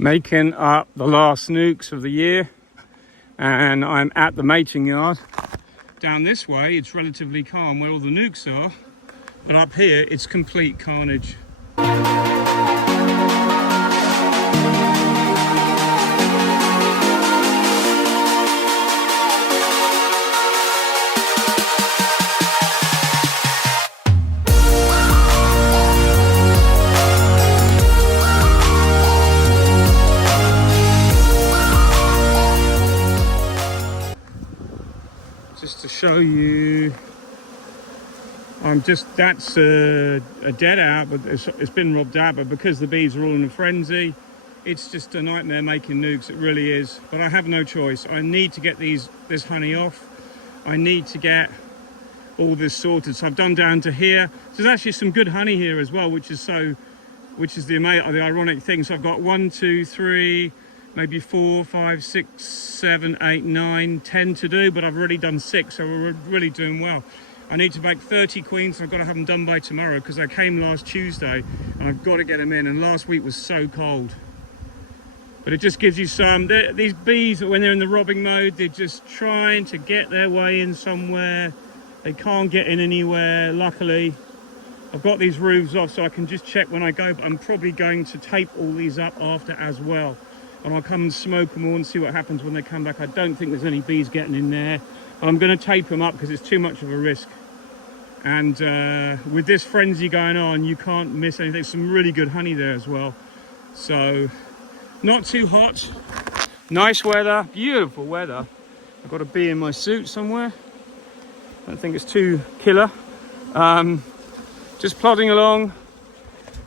Making up the last nucs of the year, and I'm at the mating yard. Down this way it's relatively calm where all the nucs are, but up here it's complete carnage. Just to show you, that's a dead out, but it's been robbed out, but because the bees are all in a frenzy, it's just a nightmare making nucs. It really is. But I have no choice. I need to get this honey off. I need to get all this sorted. So I've done down to here. There's actually some good honey here as well, which is the ironic thing. So I've got 1, 2, 3, maybe 4, 5, 6, 7, 8, 9, 10 to do, but I've already done 6, so we're really doing well. I need to make 30 queens, so I've got to have them done by tomorrow, because I came last Tuesday and I've got to get them in, and last week was so cold. But it just gives you these bees, when they're in the robbing mode, they're just trying to get their way in somewhere. They can't get in anywhere. Luckily, I've got these roofs off, so I can just check when I go, but I'm probably going to tape all these up after as well. And I'll come and smoke them all and see what happens when they come back. I don't think there's any bees getting in there. I'm going to tape them up because it's too much of a risk. And with this frenzy going on, you can't miss anything. There's some really good honey there as well. So, not too hot. Nice weather, beautiful weather. I've got a bee in my suit somewhere. I don't think it's too killer. Just plodding along.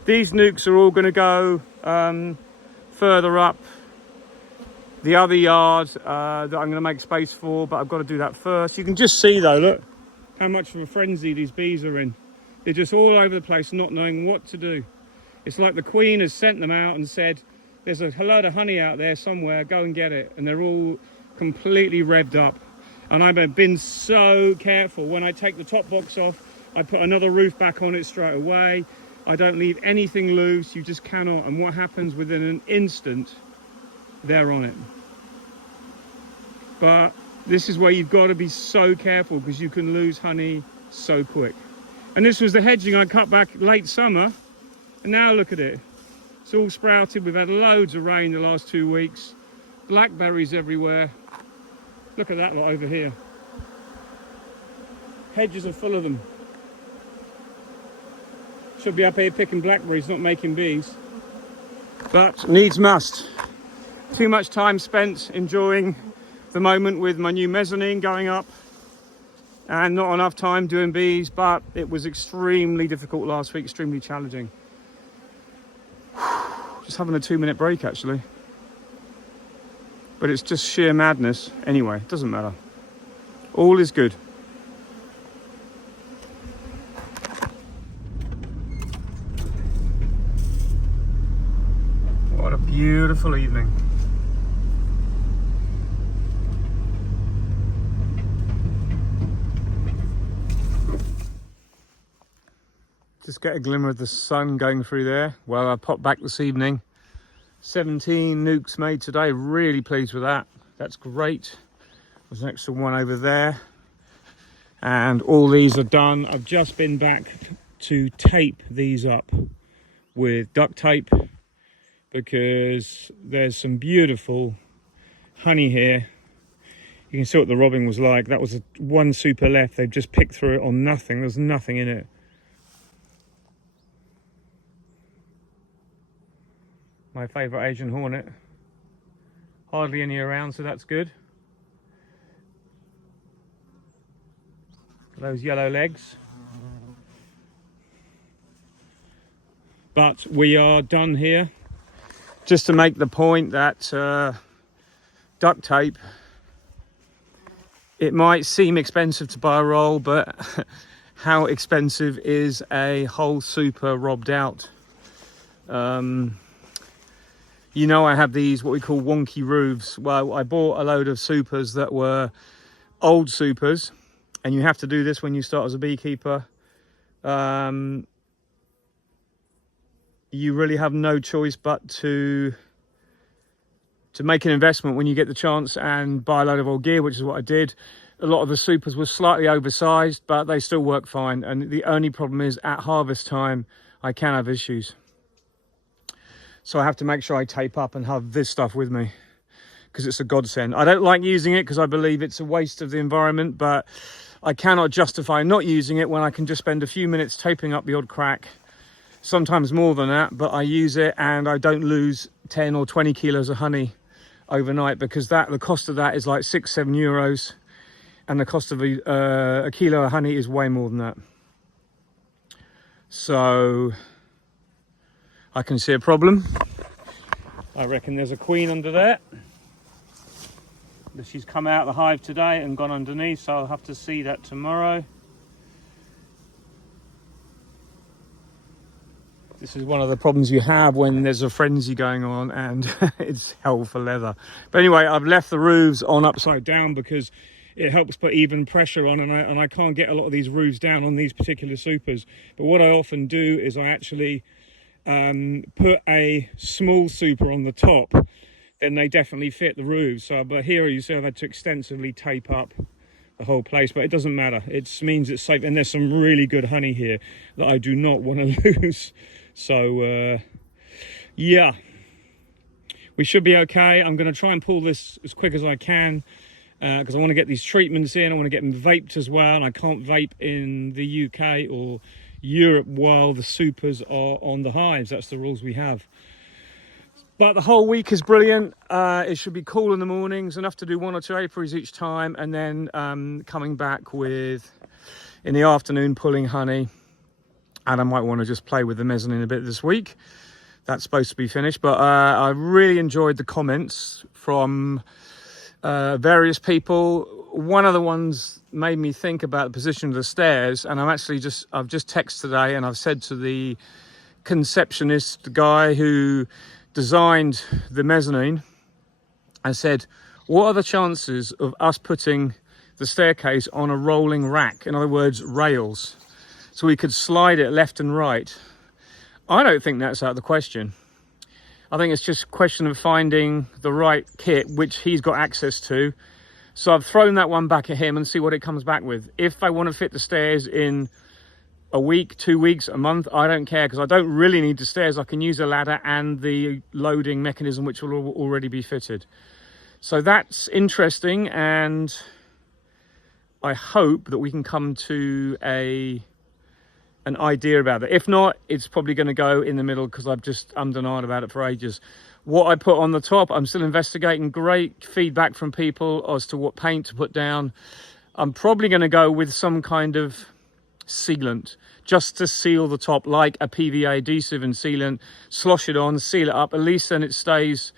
These nucs are all going to go further up the other yard that I'm going to make space for, but I've got to do that first. You can just see though, look how much of a frenzy these bees are in. They're just all over the place, not knowing what to do. It's like the queen has sent them out and said, there's a load of honey out there somewhere, go and get it. And they're all completely revved up. And I've been so careful. When I take the top box off, I put another roof back on it straight away. I don't leave anything loose, you just cannot. And what happens within an instant, they're on it. But this is where you've got to be so careful, because you can lose honey so quick. And this was the hedging I cut back late summer, and now look at it. It's all sprouted. We've had loads of rain the last 2 weeks. Blackberries everywhere. Look at that lot over here. Hedges are full of them. Should be up here picking blackberries, not making bees. But needs must. Too much time spent enjoying the moment with my new mezzanine going up, and not enough time doing bees, but it was extremely difficult last week, extremely challenging. Just having a 2-minute break actually. But it's just sheer madness. Anyway, it doesn't matter. All is good. What a beautiful evening. Just get a glimmer of the sun going through there. Well, I popped back this evening. 17 nucs made today. Really pleased with that. That's great. There's an extra one over there. And all these are done. I've just been back to tape these up with duct tape, because there's some beautiful honey here. You can see what the robbing was like. That was one super left. They've just picked through it on nothing. There's nothing in it. My favourite Asian hornet. Hardly any around, so that's good. Those yellow legs. But we are done here. Just to make the point that duct tape, it might seem expensive to buy a roll, but how expensive is a whole super robbed out? You know, I have these what we call wonky roofs. Well, I bought a load of supers that were old supers, and you have to do this when you start as a beekeeper. You really have no choice but to to make an investment when you get the chance and buy a load of old gear, which is what I did. A lot of the supers were slightly oversized, but they still work fine. And the only problem is at harvest time, I can have issues. So I have to make sure I tape up and have this stuff with me, because it's a godsend. I don't like using it because I believe it's a waste of the environment, but I cannot justify not using it when I can just spend a few minutes taping up the odd crack, sometimes more than that, but I use it and I don't lose 10 or 20 kilos of honey overnight, because the cost of that is like €6-7, and the cost of a kilo of honey is way more than that. So I can see a problem. I reckon there's a queen under there. She's come out of the hive today and gone underneath, so I'll have to see that tomorrow. This is one of the problems you have when there's a frenzy going on and it's hell for leather. But anyway, I've left the roofs on upside down because it helps put even pressure on, and I can't get a lot of these roofs down on these particular supers. But what I often do is I actually put a small super on the top, then they definitely fit the roofs. So, but here you see I've had to extensively tape up the whole place, but it doesn't matter. It means it's safe, and there's some really good honey here that I do not want to lose. So yeah, we should be okay. I'm going to try and pull this as quick as I can, because I want to get these treatments in. I want to get them vaped as well, and I can't vape in the UK or Europe while the supers are on the hives. That's the rules we have. But the whole week is brilliant. It should be cool in the mornings, enough to do 1 or 2 apiaries each time, and then coming back with, in the afternoon, pulling honey. And I might want to just play with the mezzanine a bit this week. That's supposed to be finished. But I really enjoyed the comments from various people. One of the ones made me think about the position of the stairs, and I've just texted today, and I've said to the conceptionist guy who designed the mezzanine, I said, what are the chances of us putting the staircase on a rolling rack? In other words, rails, so we could slide it left and right. I don't think that's out of the question. I think it's just a question of finding the right kit, which he's got access to. So I've thrown that one back at him and see what it comes back with. If I want to fit the stairs in a week, 2 weeks, a month, I don't care, because I don't really need the stairs. I can use a ladder and the loading mechanism, which will already be fitted. So that's interesting, and I hope that we can come to an idea about it. If not, it's probably going to go in the middle, because I'm denying about it for ages. What I put on the top, I'm still investigating. Great feedback from people as to what paint to put down. I'm probably going to go with some kind of sealant just to seal the top, like a PVA adhesive and sealant. Slosh it on, seal it up. At least then it stays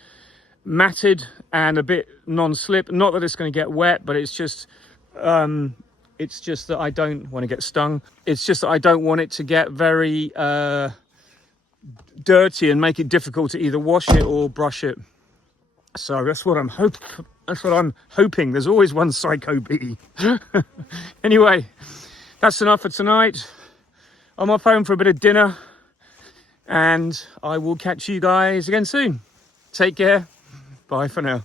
matted and a bit non-slip. Not that it's going to get wet, but it's just that I don't want to get stung. It's just that I don't want it to get very dirty and make it difficult to either wash it or brush it. So that's what I'm hoping. There's always one psycho bee. Anyway, that's enough for tonight. I'm off home for a bit of dinner, and I will catch you guys again soon. Take care. Bye for now.